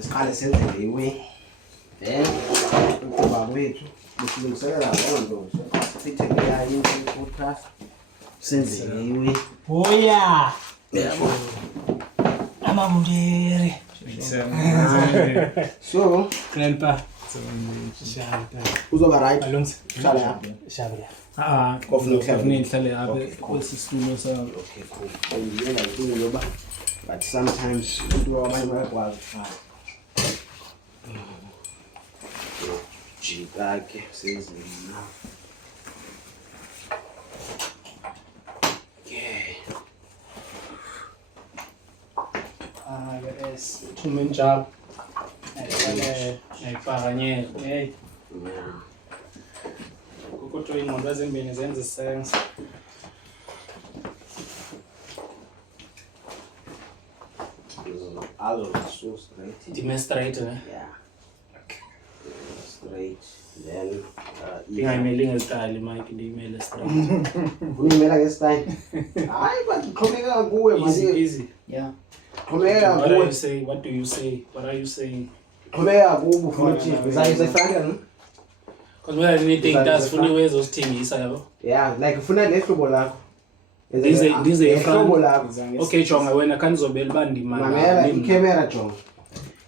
Siqale senzele iwe then ukuba kwethu kusilungiselela lonto sithe kuyayo podcast senzele iwe hoya amamundere so grandpa uzoba right alonso hlala yapha shabela kofuneka nihlale apha kwesitulo sakho okay cool ngiyela into yoba but sometimes into abanye bayakwazi jikake sezina okay yes thume njalo ayifakanye hey kodwa ingqondo ezimbini zenza sense alo so straight demonstrate yeah straight then ingayimeli ngesitayile mike ndiyimele straight uyimela ngesitayile hayi baxhomeka kuwe manje easy yeah xhomeka what are kuwe you saying what do you say what are you saying xhomeka kuwe futhi bizayifana because when anything does funny ways osithengisa yabo yeah like ufuna lehlobo lakho ndize ehlobo lakho okay jonga wena kanizobela uba mamela i-camera jonga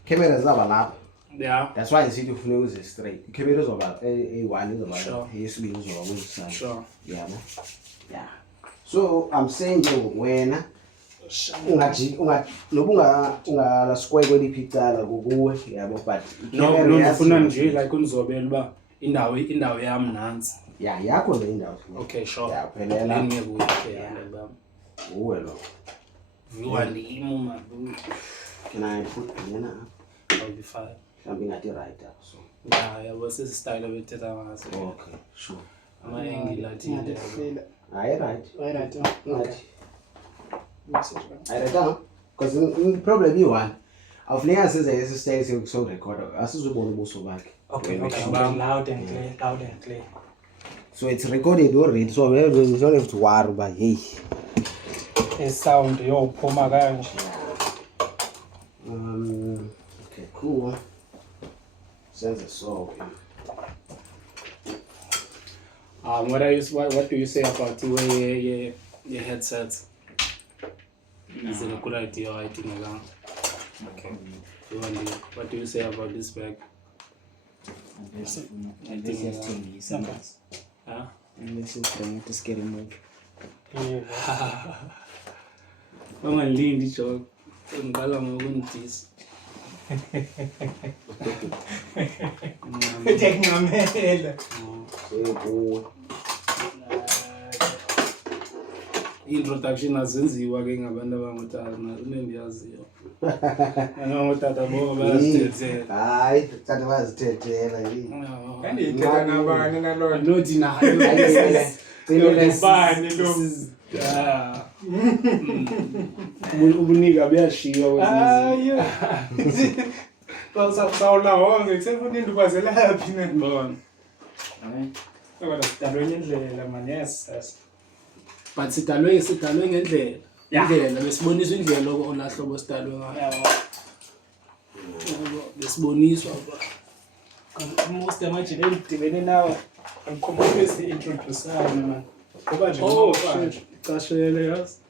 camera zaba lapha yeah that's why ngithi ufuna uze straight i-camera izoba a1 izoba Sure. yesibili izoba kuyisana sure yeah so I'm saying nje wena ungaji noba ungalasquare kweliphi icala kukuwe yabo but no ngifuna nje like unizobela uba indawo yami nansi yeah yakho le indawo okay sure yeah phelela ngiyekuya bam uwe lo viwa ndimo mabu can I put yena I'll be fine something at the right so yeah was this style bethetha ngaso okay sure ama angle athile right right I don't because the problem you one awufuneka senze esi style so record asizobona ubuso bakhe okay loud and clear so it's recorded already so we don't have to worry about hey sound yophuma kanje okay cool senze so what do you say about your headsets? Is it a good idea or I think along? Okay. What do you say about this bag? And this is to sometimes. Huh? And this is trying to scare him Wangalindi joke. Ngibala ngokundisa. Tekngamela. Introduction azenziwa ke ngabantu abangotata nendiyaziyo. Abangotata bo bayazithethela. hayi tata bazithethela yini Kanti ithetha nabani nalona? Not nayo. Bani lo? Ubunika buyashiwa Hayi. Sawula wonke kusefuna indubazela yaphi na? Mbona. Kodwa sidalwe indlela man yes. But sidalwe ngendlela. Indlela besiboniswa indlela olahlobo sidalwe ngayo. Yabo. Besiboniswa Most imagine edibene nawe uncommonly introduce man. Ngoba nje Kashele yes.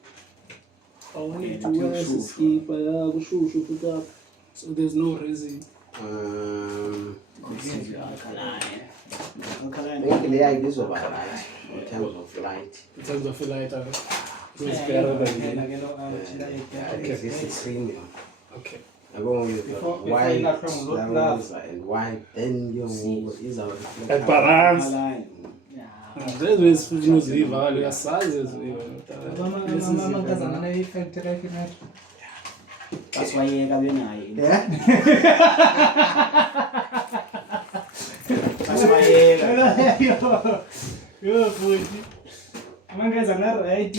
I need to wear this skipa kushushu futhi apha. So there's no reason. maybe le yayi izoba right in terms of light In terms of light, it's better than okay this is premium okay. I go with Before white you from flowers and white then you is our Balance. There's ways futhi uziva kalo yasazi uziva. Amankazana na i-factory yakhe. Baswayeka benayo. yeah Baswayeka. Yo futhi. Amankazana right.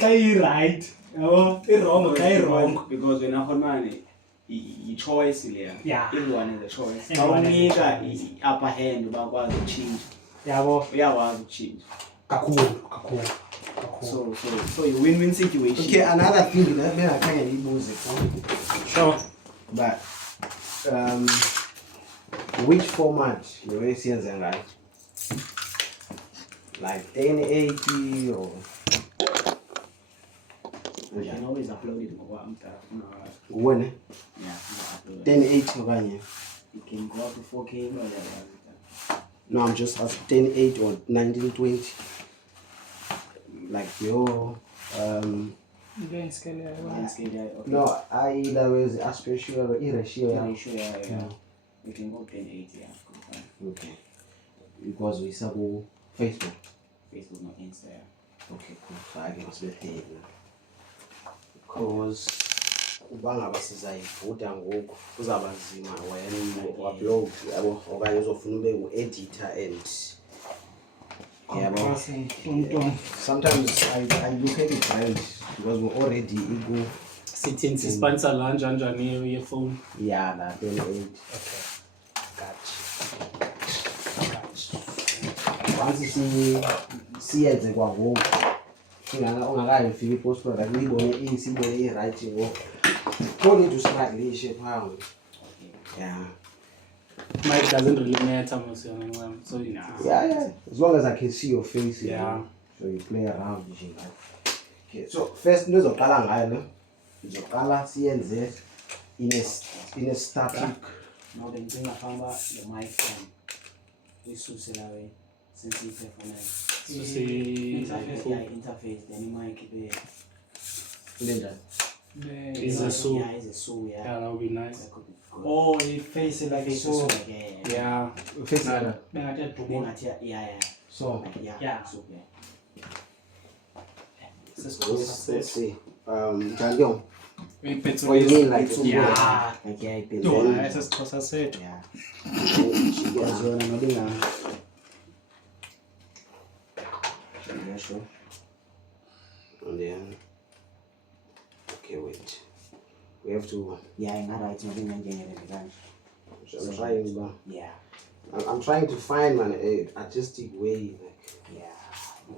Kai right. Yabo, i-wrong kai wrong. Because when ahonmane i-choice leya. Yeah. Everyone is a choice. Everyone is a Awunika choice. i-upper hand bakwazi ukuchinja. Yabo. Uyakwazi ukuchinja. Kakhulu. So you win-win situation. Okay, another thing that I can't use it. Sure. But which format you will see as like 1080 or You can always upload it when Yeah, you can upload it. 1080 okanye. It can go up to 4K. No, I'm just asking 1080 or 1920. Like your Again, scale. Okay. no, I that was a special ratio. Yeah, sure, yeah. You can go 1080, yeah. Okay. Because we saw Facebook. Facebook, not Insta, yeah. Okay, cool. So I can split it. Because ubanga basizayivuda ngoku kuzaba nzima wena upload yabo okanye uzofuna ube u-editor and yabo. Sometimes I look at it right because we're already ego. Sitting sponsor lunch and your phone. Yeah, that 1080. Okay. Gotcha. Once siyenze kwangoku ungakayifika i-post product uyibone siyibone i-right ngoku don't need to struggle phaa. Yeah. Mike doesn't really matter most of the time. So Yeah. As long as I can see your face. Yeah. So you play around with it. Okay. So first into ezoqala ngayo ne. Izoqala siyenze in a static. Now then bring up the mic from isuse lawe since you performance. So see Interface then mic be Linda. is a so yeah, is a so yeah. yeah, that would be nice. That could be good. Oh, you face it like Face so. is so, yeah. Yeah. Face Nah. Linda. Yeah. So Yeah. So yeah. let's see. Jalion. We put What you mean like so? Yeah. Like yeah, it No, Then- that's just because I said. yeah. Wazona nodinga. Yeah, sure. And then okay, wait. We have to. Yeah, in other it's nothing I'm getting I'm trying, but Yeah. I'm trying to find an artistic way. Yeah.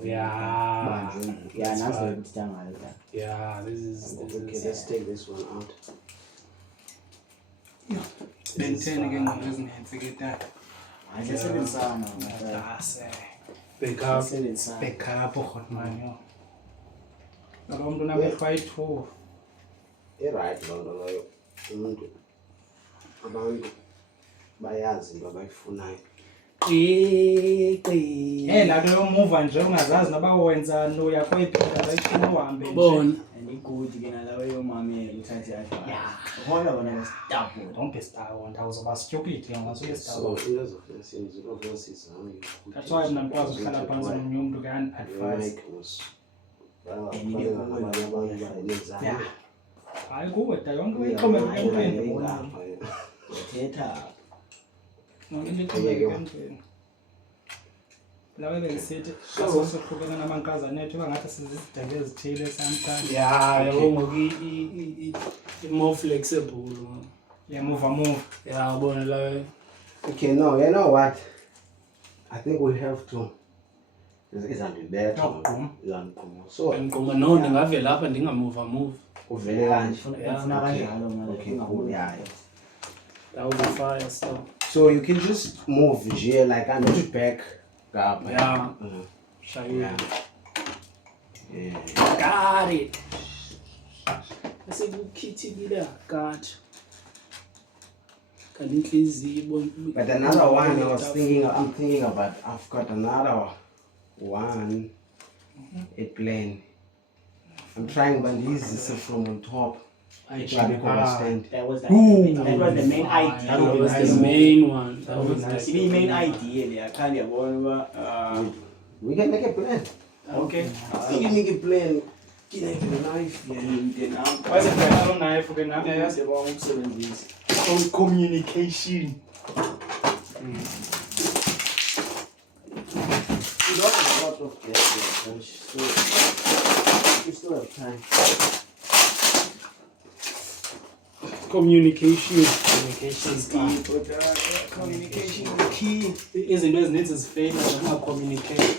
Yeah. Yeah, and that's fine. the good time I like that. Yeah, this is Okay, let's take this one out. Ben 10 again, doesn't it? Get that. I just said in sana. That's big up. Said in sana. backup hot man, yo. Abantu nabe-5-2. Right, loo nto leyo umuntu abantu bayazi into abayifunayo. Nato yomuva nje ungazazi nabawenzani uyakwayiphinda bayifuna uhambe nje. Bona. And he good again, I love your mommy. You try to ask. Yeah. Hold on, when I was double. Don't be stubborn, awuzoba stupid ngasuke So stubborn. into ezofuna siyenze izofuna sizame That's why mina ngikwazi ukuhlala phansi nomunye umuntu kan-advise. Yeah. Hayi kuwe da yonke uyixhomekeke emntwini bona. Theater. Nonke into ixhomekeke emntwini. Lawe bengisithi asohlukene namankazana ethu bangathi sizizidebe ezithile sometimes. Yeah, yabo ngoku i-more flexible. Yeah, move. Yeah, bona la. Okay, no, you know what? I think we have to. Izandibetha. Izandiphumo. So Ngqonga no ndingavela apha ndingamove. uvele kanje. Ufuna kanjalo manje. Okay, cool. Yeah. That would be fire stuff. So you can just move here like I'm not back. Yeah. Shayu. Yeah. Got it. Asekukhithikile got. But another one I'm thinking about, I've got another one, a plane. I'm trying, but this is from on top. It will be constant. That was the main idea. That was the main one. That was nice. The main idea there. I can't remember. We can make a plan. Okay. We can make a plan. Can I get a knife? Wayesebheka knife ke nami yazi. On communication. We don't have a lot of gas, so we still have time. Communication is Communication is key. izinto ezininzi zifeyila ngokungacommunicate.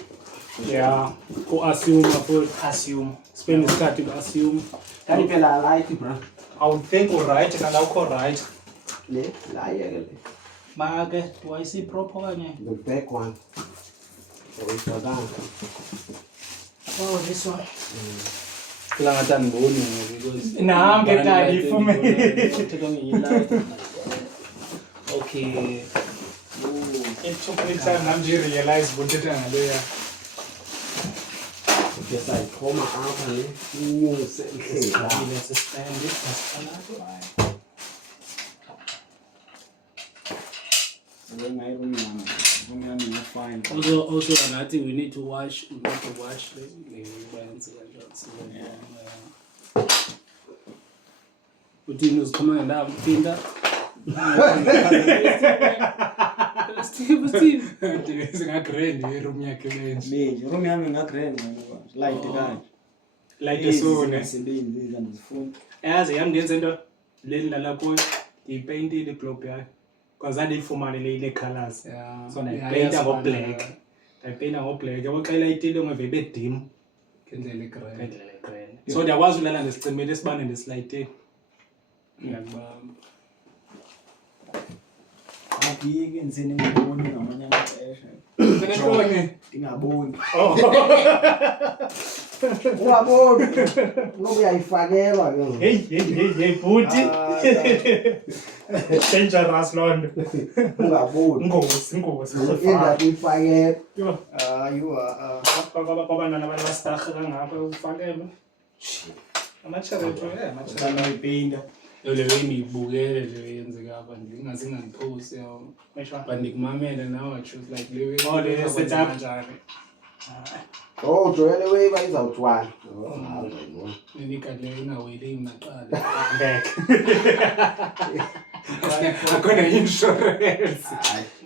Yeah, ku-assume futhi. Assume. Spend isikhathi ku-assume. Kanti phela light bro. I would think right kana ukho right. Le la yeke le. Make do I see proper kanye? The back one. So it's for that. Oh, this one. Phela ngathi angiboni because Nah, get that for me. Okay. It took me time I'm just realize what it is. Yes, I come out and use it. Let's expand it. Also angathi we need to watch the events uthini uziqhuma ngendaba uphinda Steve Singagrand iroom yakhe benje. Manje room yami ngagrand light kanje. Like esone. Izinto ngizifuna. Yazi yami ngenze into leli lala kuyo. Ngipaintile iglobe yakhe. Because andifumane le ine colors. So nayipainta ngo black. Nayipainta ngo black. Yabo xa ilayitile ngeve dim. kendlela grand. So ndiyakwazi ulala ngesicimela esibane ndesilayite. Ngiyakubamba. Ngiyike ngizini ngiboni ngamanye amaxesha. Senentoni? Ngingaboni. Ungaboni. Ngokuyayifakelwa ke. Hey, bhuti. Dangerous Lord. Ungaboni. Ingozi. Inda uyifakela. Yo. You Kwabantwana abastarha kangapha ufakelwe. Amacharetho amacharetho ayipinda. Le way ngibukele le yenzeka apha ngingaze ngipost yawo. But nikumamela now I choose like le way. Oh, le setup. Oh, joyele way bayizawuthwala. Ninikade ingaweli imaqala. Back. Akona insurance.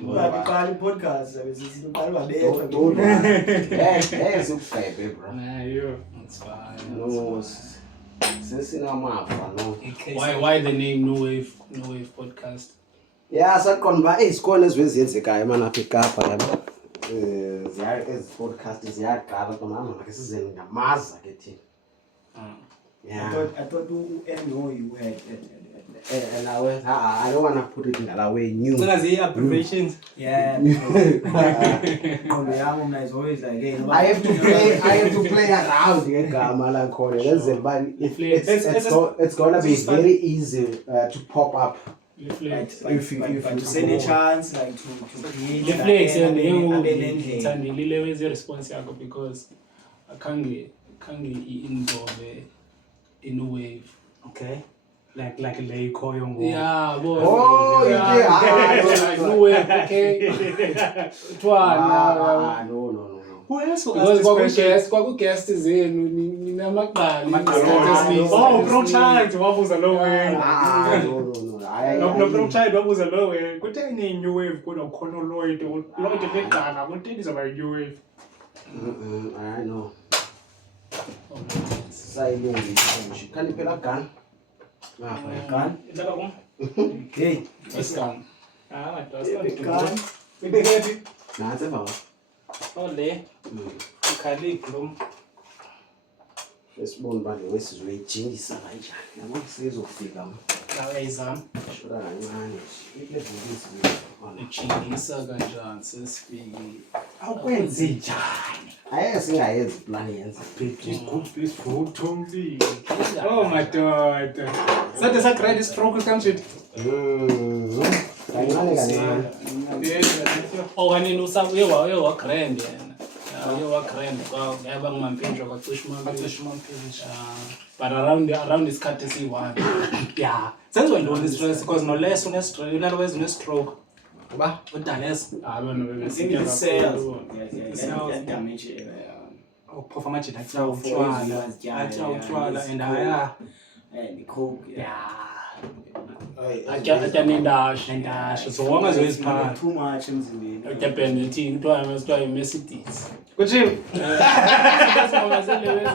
Uqala podcast besiqala babetha. Yes, ukugqebe bro. Nah, yo, it's fine. No. Sesinamafa no. Why the name No Wave podcast? Yeah, sakhona izikhona ezenzekayo mana apha eKapa yabo. Ezi podcast ziyaqala mama ke sizeni ngamaza ke thina. Yeah. I thought you had And I don't want to put it in that way new. Sina zi abbreviations. yeah. Yami is always like hey, I have to play around ngegama la khona lenzela bani it's going to be very easy to pop up. if you send a chance like to create Reflex and ngithandile wezi response yakho because akhange involve in a wave. Okay. Like le ikhoyo ngo. Yeah, boy. Oh, like No Wave, okay. Twala. No. Who else will Because ask this question? guest zenu ninamaqali. Oh, Bro Child wabuza low way. No Bro Child wabuza low way. Kutheni new wave kuna ukhona Lloyd begqana kutheni zaba new wave. I know. Silent. Can you put a gun? Gun? Indaba kum. Okay. Eskan. Gun. Ibekephi? Nansi baba. Oh le. Ukhali glum. Esibona bani wesizwe ejingisa kanjani. Yabo sizofika manje. Nawe izam. Shola kancane. Ilevelisi. Uchingisa kanjani sesifiki. Awukwenze njani? Singayenzi plan yenza. This photo mbi. Oh my god. Sade sagrade stroke kanjani? Kancane. Oh, kanini usabuye wa grand yena. Wa grand yaba ngumampinjwa kwacisha umampinjwa. But around isikhathi esiyi1. Yeah. Senziwa ntoni stress because no less une stress, unalways une stroke. Ba, Udales. Abona Maybe the cells. Yeah, damage. Uphofa amajita athi utshwala and aya. And the coke. atya nendasho so wonke zoziphatha Too much emzimbeni. atya Benedict kuthiwa yi-Mercedes Kutshiwo. Singazele weze